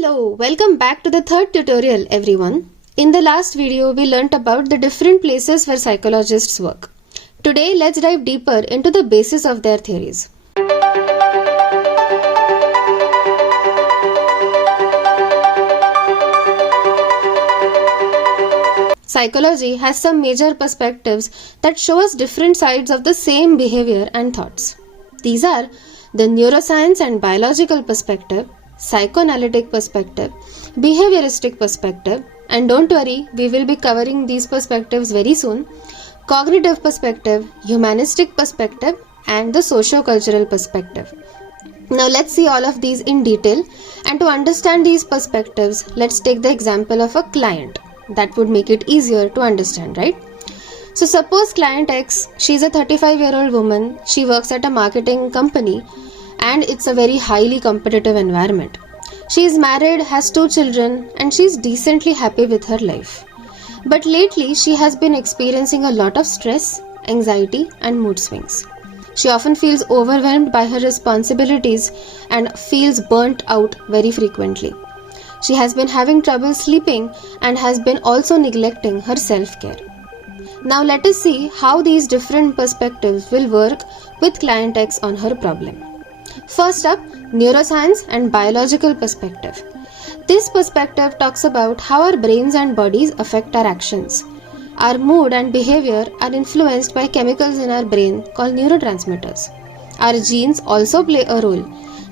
Hello, welcome back to the third tutorial everyone. In the last video, we learnt about the different places where psychologists work. Today, let's dive deeper into the basis of their theories. Psychology has some major perspectives that show us different sides of the same behavior and thoughts. These are the neuroscience and biological perspective, psychoanalytic perspective, behavioristic perspective, and don't worry, we will be covering these perspectives very soon, cognitive perspective, humanistic perspective, and the socio-cultural perspective. Now let's see all of these in detail, and to understand these perspectives, let's take the example of a client. That would make it easier to understand, right? So suppose client X, she's a 35-year-old woman, she works at a marketing company, and it's a very highly competitive environment. She is married, has 2 children, and she's decently happy with her life. But lately, she has been experiencing a lot of stress, anxiety, and mood swings. She often feels overwhelmed by her responsibilities and feels burnt out very frequently. She has been having trouble sleeping and has been also neglecting her self-care. Now let us see how these different perspectives will work with client X on her problem. First up, neuroscience and biological perspective. This perspective talks about how our brains and bodies affect our actions. Our mood and behavior are influenced by chemicals in our brain called neurotransmitters. Our genes also play a role.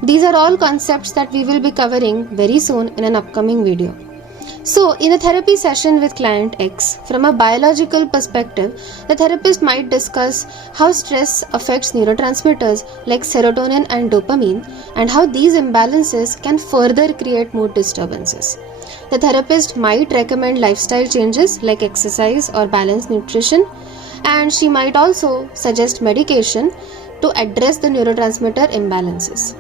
These are all concepts that we will be covering very soon in an upcoming video. So, in a therapy session with client X, from a biological perspective, the therapist might discuss how stress affects neurotransmitters like serotonin and dopamine and how these imbalances can further create mood disturbances. The therapist might recommend lifestyle changes like exercise or balanced nutrition, and she might also suggest medication to address the neurotransmitter imbalances.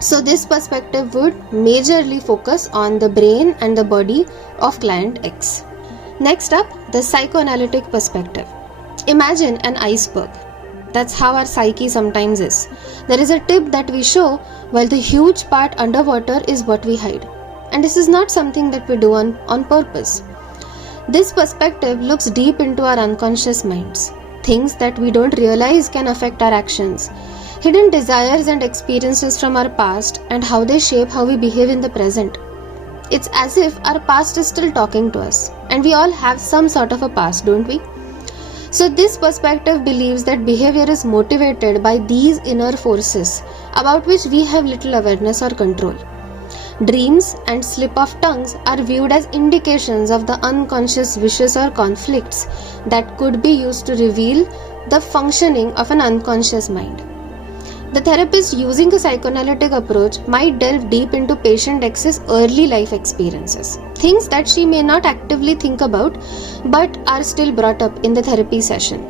So this perspective would majorly focus on the brain and the body of client X. Next up, the psychoanalytic perspective. Imagine an iceberg. That's how our psyche sometimes is. There is a tip that we show while the huge part underwater is what we hide. And this is not something that we do on purpose. This perspective looks deep into our unconscious minds. Things that we don't realize can affect our actions. Hidden desires and experiences from our past and how they shape how we behave in the present. It's as if our past is still talking to us, and we all have some sort of a past, don't we? So this perspective believes that behavior is motivated by these inner forces about which we have little awareness or control. Dreams and slip of tongues are viewed as indications of the unconscious wishes or conflicts that could be used to reveal the functioning of an unconscious mind. The therapist using a psychoanalytic approach might delve deep into patient X's early life experiences, things that she may not actively think about but are still brought up in the therapy session,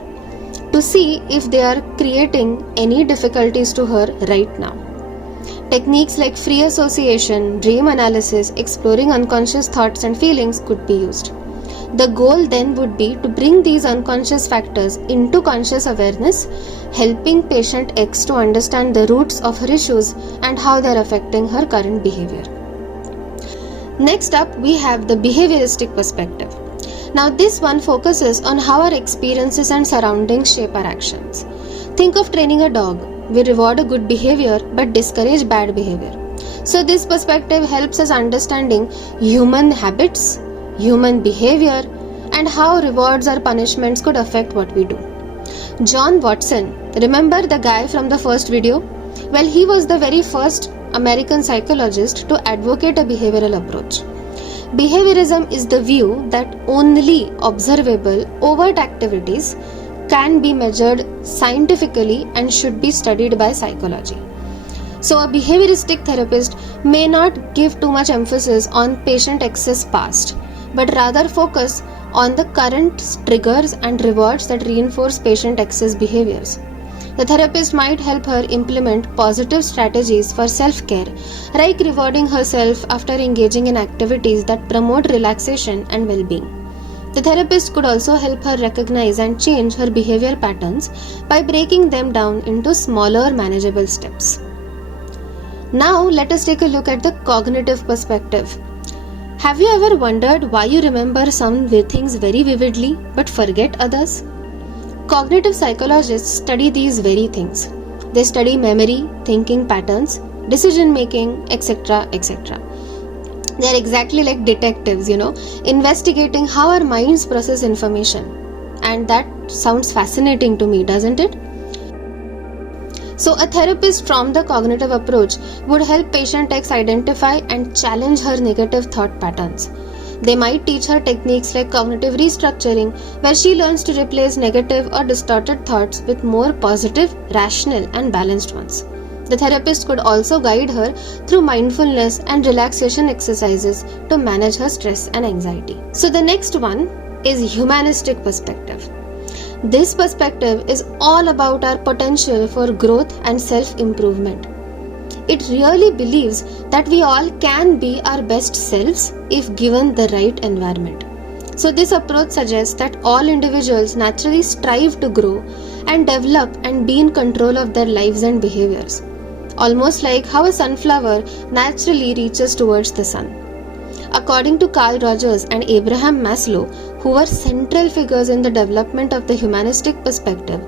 to see if they are creating any difficulties to her right now. Techniques like free association, dream analysis, exploring unconscious thoughts and feelings could be used. The goal then would be to bring these unconscious factors into conscious awareness, helping patient X to understand the roots of her issues and how they are affecting her current behavior. Next up, we have the behavioristic perspective. Now this one focuses on how our experiences and surroundings shape our actions. Think of training a dog. We reward a good behavior but discourage bad behavior. So this perspective helps us understanding human habits, human behavior, and how rewards or punishments could affect what we do. John Watson, remember the guy from the first video? Well, he was the very first American psychologist to advocate a behavioral approach. Behaviorism is the view that only observable, overt activities can be measured scientifically and should be studied by psychology. So a behavioristic therapist may not give too much emphasis on patient X's past, but rather focus on the current triggers and rewards that reinforce patient X's behaviors. The therapist might help her implement positive strategies for self-care, like rewarding herself after engaging in activities that promote relaxation and well-being. The therapist could also help her recognize and change her behavior patterns by breaking them down into smaller, manageable steps. Now let us take a look at the cognitive perspective. Have you ever wondered why you remember some things very vividly but forget others? Cognitive psychologists study these very things. They study memory, thinking patterns, decision making, etc. etc. They are exactly like detectives, investigating how our minds process information. And that sounds fascinating to me, doesn't it? So, a therapist from the cognitive approach would help patient X identify and challenge her negative thought patterns. They might teach her techniques like cognitive restructuring, where she learns to replace negative or distorted thoughts with more positive, rational, and balanced ones. The therapist could also guide her through mindfulness and relaxation exercises to manage her stress and anxiety. So, the next one is humanistic perspective. This perspective is all about our potential for growth and self-improvement. It really believes that we all can be our best selves if given the right environment. So this approach suggests that all individuals naturally strive to grow and develop and be in control of their lives and behaviors. Almost like how a sunflower naturally reaches towards the sun. According to Carl Rogers and Abraham Maslow, who were central figures in the development of the humanistic perspective,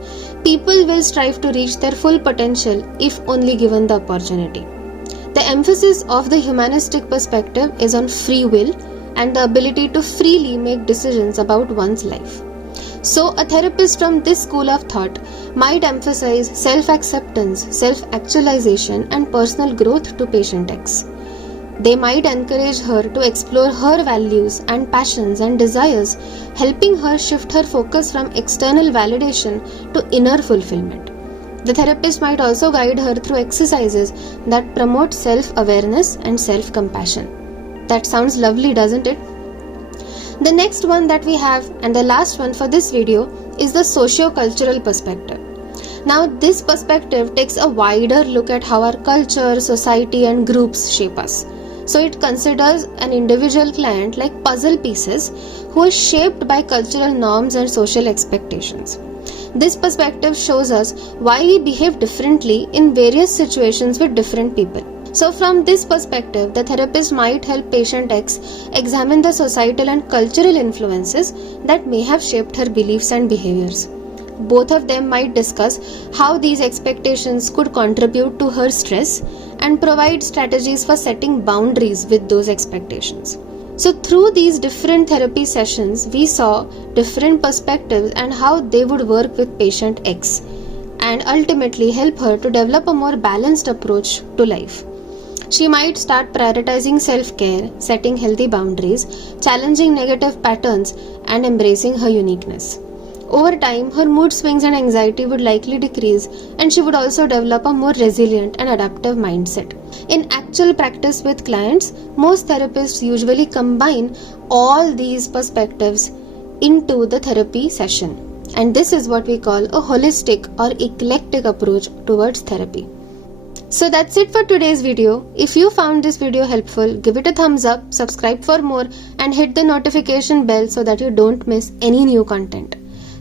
people will strive to reach their full potential if only given the opportunity. The emphasis of the humanistic perspective is on free will and the ability to freely make decisions about one's life. So, a therapist from this school of thought might emphasize self-acceptance, self-actualization, and personal growth to patient X. They might encourage her to explore her values and passions and desires, helping her shift her focus from external validation to inner fulfillment. The therapist might also guide her through exercises that promote self-awareness and self-compassion. That sounds lovely, doesn't it? The next one that we have, and the last one for this video, is the socio-cultural perspective. Now, this perspective takes a wider look at how our culture, society, and groups shape us. So it considers an individual client like puzzle pieces who are shaped by cultural norms and social expectations. This perspective shows us why we behave differently in various situations with different people. So from this perspective, the therapist might help patient X examine the societal and cultural influences that may have shaped her beliefs and behaviors. Both of them might discuss how these expectations could contribute to her stress and provide strategies for setting boundaries with those expectations. So through these different therapy sessions, we saw different perspectives and how they would work with patient X and ultimately help her to develop a more balanced approach to life. She might start prioritizing self-care, setting healthy boundaries, challenging negative patterns, and embracing her uniqueness. Over time, her mood swings and anxiety would likely decrease, and she would also develop a more resilient and adaptive mindset. In actual practice with clients, most therapists usually combine all these perspectives into the therapy session. And this is what we call a holistic or eclectic approach towards therapy. So that's it for today's video. If you found this video helpful, give it a thumbs up, subscribe for more, and hit the notification bell so that you don't miss any new content.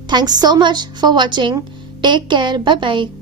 Thanks so much for watching. Take care. Bye bye.